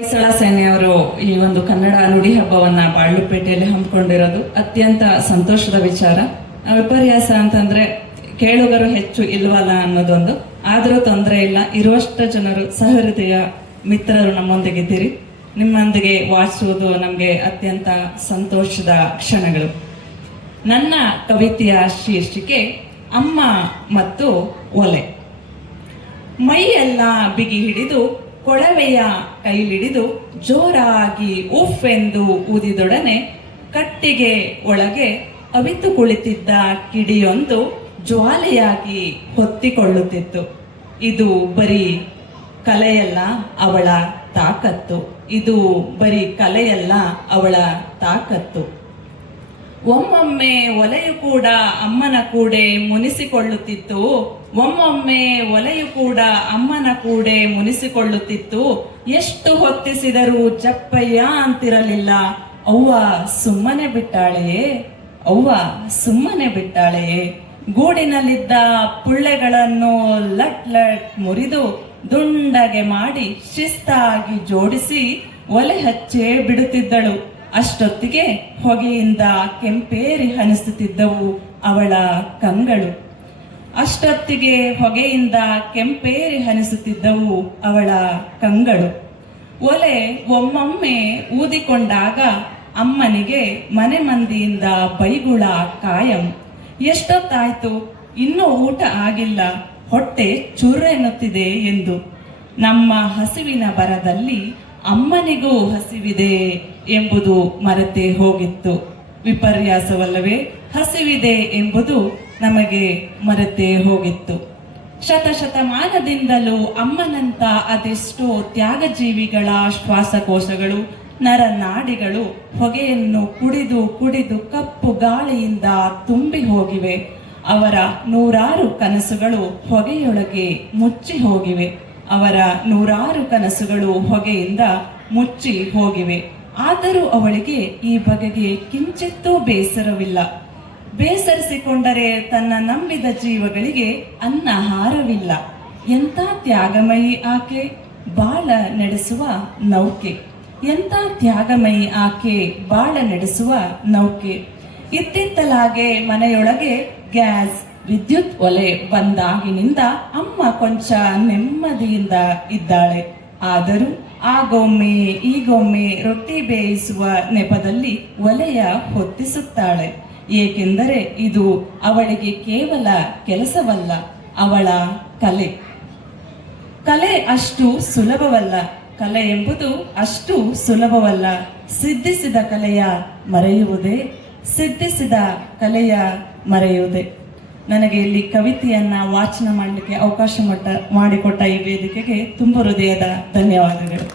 ಹೊಯ್ಸಳ ಸೇನೆಯವರು ಈ ಒಂದು ಕನ್ನಡ ನುಡಿ ಹಬ್ಬವನ್ನ ಬಾಳ್ಲುಪೇಟೆಯಲ್ಲಿ ಹಮ್ಮಿಕೊಂಡಿರೋದು ಅತ್ಯಂತ ಸಂತೋಷದ ವಿಚಾರ. ವಿಪರ್ಯಾಸ ಅಂತಂದ್ರೆ ಕೇಳುಗರು ಹೆಚ್ಚು ಇಲ್ವಲ್ಲ ಅನ್ನೋದೊಂದು. ಆದರೂ ತೊಂದರೆ ಇಲ್ಲ, ಇರುವಷ್ಟು ಜನರು ಸಹೃದಯ ಮಿತ್ರರು ನಮ್ಮೊಂದಿಗಿದ್ದೀರಿ. ನಿಮ್ಮೊಂದಿಗೆ ವಾಚಿಸುವುದು ನಮಗೆ ಅತ್ಯಂತ ಸಂತೋಷದ ಕ್ಷಣಗಳು. ನನ್ನ ಕವಿತೆಯ ಶೀರ್ಷಿಕೆ ಅಮ್ಮ ಮತ್ತು ಒಲೆ. ಮೈಯೆಲ್ಲ ಬಿಗಿ ಹಿಡಿದು ಕೊಳವೆಯ ಕೈಲಿಡಿದು ಜೋರಾಗಿ ಉಫ್ ಎಂದು ಊದಿದೊಡನೆ ಕಟ್ಟಿಗೆ ಒಳಗೆ ಅವಿತು ಕುಳಿತಿದ್ದ ಕಿಡಿಯೊಂದು ಜ್ವಾಲೆಯಾಗಿ ಹೊತ್ತಿಕೊಳ್ಳುತ್ತಿತ್ತು. ಇದು ಬರೀ ಕಲೆಯಲ್ಲ, ಅವಳ ತಾಕತ್ತು. ಇದು ಬರೀ ಕಲೆಯಲ್ಲ, ಅವಳ ತಾಕತ್ತು. ಒಮ್ಮೊಮ್ಮೆ ಒಲೆಯು ಕೂಡ ಅಮ್ಮನ ಕೂಡೆ ಮುನಿಸಿಕೊಳ್ಳುತ್ತಿತ್ತು. ಒಮ್ಮೊಮ್ಮೆ ಒಲೆಯು ಕೂಡ ಅಮ್ಮನ ಕೂಡೆ ಮುನಿಸಿಕೊಳ್ಳುತ್ತಿತ್ತು. ಎಷ್ಟು ಹೊತ್ತಿಸಿದರೂ ಜಪ್ಪಯ್ಯ ಅಂತಿರಲಿಲ್ಲ. ಅವ್ವ ಸುಮ್ಮನೆ ಬಿಟ್ಟಾಳೆಯೇ, ಅವ್ವ ಸುಮ್ಮನೆ ಬಿಟ್ಟಾಳೆಯೇ. ಗೂಡಿನಲ್ಲಿದ್ದ ಪುಳ್ಳೆಗಳನ್ನು ಲಟ್ ಲಟ್ ಮುರಿದು ದುಂಡಗೆ ಮಾಡಿ ಶಿಸ್ತಾಗಿ ಜೋಡಿಸಿ ಒಲೆ ಹಚ್ಚೇ ಬಿಡುತ್ತಿದ್ದಳು. ಅಷ್ಟೊತ್ತಿಗೆ ಹೊಗೆಯಿಂದ ಕೆಂಪೇರಿ ಹನಿಸುತ್ತಿದ್ದವು ಅವಳ ಕಂಗಳು. ಅಷ್ಟೊತ್ತಿಗೆ ಹೊಗೆಯಿಂದ ಕೆಂಪೇರಿ ಹನಿಸುತ್ತಿದ್ದವು ಅವಳ ಕಂಗಳು. ಒಲೆ ಒಮ್ಮೊಮ್ಮೆ ಊದಿಕೊಂಡಾಗ ಅಮ್ಮನಿಗೆ ಮನೆ ಮಂದಿಯಿಂದ ಬೈಗುಳ ಕಾಯಂ. ಎಷ್ಟೊತ್ತಾಯ್ತು, ಇನ್ನೂ ಊಟ ಆಗಿಲ್ಲ, ಹೊಟ್ಟೆ ಚುರ್ರೆನ್ನುತ್ತಿದೆ ಎಂದು. ನಮ್ಮ ಹಸಿವಿನ ಬರದಲ್ಲಿ ಅಮ್ಮನಿಗೂ ಹಸಿವಿದೆ ಎಂಬುದು ಮರೆತೇ ಹೋಗಿತ್ತು. ವಿಪರ್ಯಾಸವಲ್ಲವೇ? ಹಸಿವಿದೆ ಎಂಬುದು ನಮಗೆ ಮರೆತೇ ಹೋಗಿತ್ತು. ಶತಶತಮಾನದಿಂದಲೂ ಅಮ್ಮನಂತ ಅದೆಷ್ಟೋ ತ್ಯಾಗಜೀವಿಗಳ ಶ್ವಾಸಕೋಶಗಳು, ನರನಾಡಿಗಳು ಹೊಗೆಯನ್ನು ಕುಡಿದು ಕುಡಿದು ಕಪ್ಪು ಗಾಳಿಯಿಂದ ತುಂಬಿ ಹೋಗಿವೆ. ಅವರ ನೂರಾರು ಕನಸುಗಳು ಹೊಗೆಯೊಳಗೆ ಮುಚ್ಚಿ ಹೋಗಿವೆ. ಅವರ ನೂರಾರು ಕನಸುಗಳು ಹೊಗೆಯಿಂದ ಮುಚ್ಚಿ ಹೋಗಿವೆ. ಆದರೂ ಅವಳಿಗೆ ಈ ಬಗೆಗೆ ಕಿಂಚಿತ್ತೂ ಬೇಸರವಿಲ್ಲ. ಬೇಸರಿಸಿಕೊಂಡರೆ ತನ್ನ ನಂಬಿದ ಜೀವಗಳಿಗೆ ಅನ್ನಹಾರವಿಲ್ಲ. ಎಂಥ ತ್ಯಾಗಮಯಿ ಆಕೆ, ಬಾಳ ನಡೆಸುವ ನೌಕೆ. ಎಂಥ ತ್ಯಾಗಮಯಿ ಆಕೆ, ಬಾಳ ನಡೆಸುವ ನೌಕೆ. ಇತ್ತಿತ್ತಲಾಗೆ ಮನೆಯೊಳಗೆ ಗ್ಯಾಸ್, ವಿದ್ಯುತ್ ಒಲೆ ಬಂದಾಗಿನಿಂದ ಅಮ್ಮ ಕೊಂಚ ನೆಮ್ಮದಿಯಿಂದ ಇದ್ದಾಳೆ. ಆದರೂ ಆಗೊಮ್ಮೆ ಈಗೊಮ್ಮೆ ರೊಟ್ಟಿ ಬೇಯಿಸುವ ನೆಪದಲ್ಲಿ ಒಲೆಯ ಹೊತ್ತಿಸುತ್ತಾಳೆ. ಏಕೆಂದರೆ ಇದು ಅವಳಿಗೆ ಕೇವಲ ಕೆಲಸವಲ್ಲ, ಅವಳ ಕಲೆ. ಕಲೆ ಅಷ್ಟು ಸುಲಭವಲ್ಲ. ಕಲೆ ಎಂಬುದು ಅಷ್ಟು ಸುಲಭವಲ್ಲ. ಸಿದ್ಧಿಸಿದ ಕಲೆಯ ಮರೆಯುವುದೇ, ಸಿದ್ಧಿಸಿದ ಕಲೆಯ ಮರೆಯುವುದೇ. ನನಗೆ ಇಲ್ಲಿ ಕವಿತೆಯನ್ನ ವಾಚನ ಮಾಡಲಿಕ್ಕೆ ಅವಕಾಶ ಮಾಡಿಕೊಟ್ಟ ಈ ವೇದಿಕೆಗೆ ತುಂಬ ಹೃದಯದ ಧನ್ಯವಾದಗಳು.